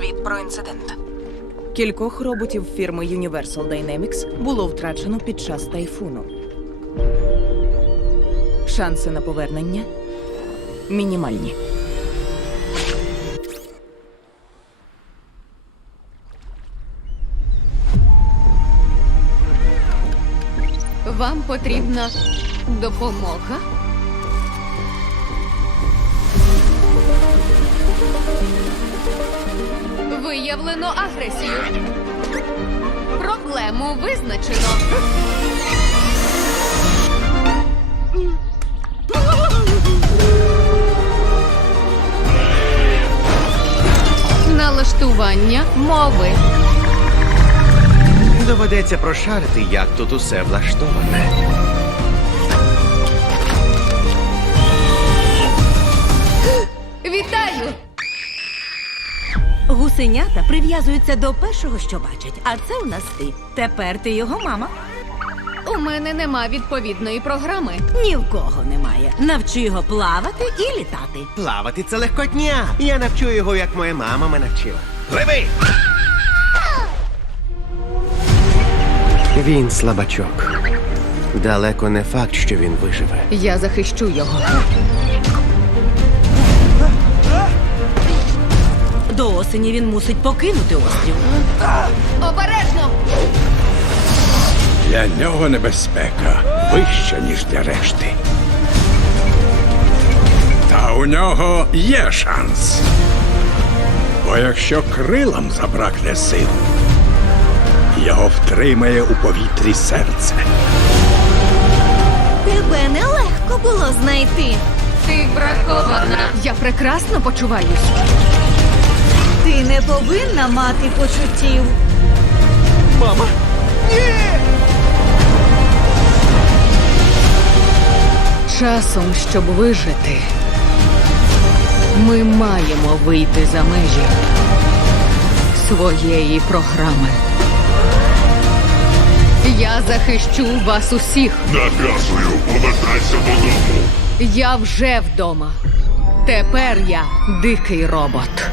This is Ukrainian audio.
Звіт про інцидент. Кількох роботів фірми Universal Dynamics було втрачено під час тайфуну. Шанси на повернення мінімальні. Вам потрібна допомога. виявлено агресію. Проблему визначено. Налаштування мови. Доведеться прошарити, як тут усе влаштоване. Цуценята прив'язуються до першого, що бачать, а це у нас ти. Тепер ти його мама. У мене нема відповідної програми. Ні в кого немає. Навчу його плавати і літати. Плавати це легкотня. Я навчу його, як моя мама мене навчила. Пливи! Він слабачок. Далеко не факт, що він виживе. Я захищу його. осені він мусить покинути острів. Обережно! Для нього небезпека вища, ніж для решти. Та у нього є шанс. Бо якщо крилам забракне сил, його втримає у повітрі серце. Тебе нелегко було знайти. Ти брахована. Я прекрасно почуваюсь. Ти не повинна мати почуттів. Мама. Ні! Часом, щоб вижити, ми маємо вийти за межі своєї програми. Я захищу вас усіх. Наказую, повертайся додому. Я вже вдома. Тепер я дикий робот.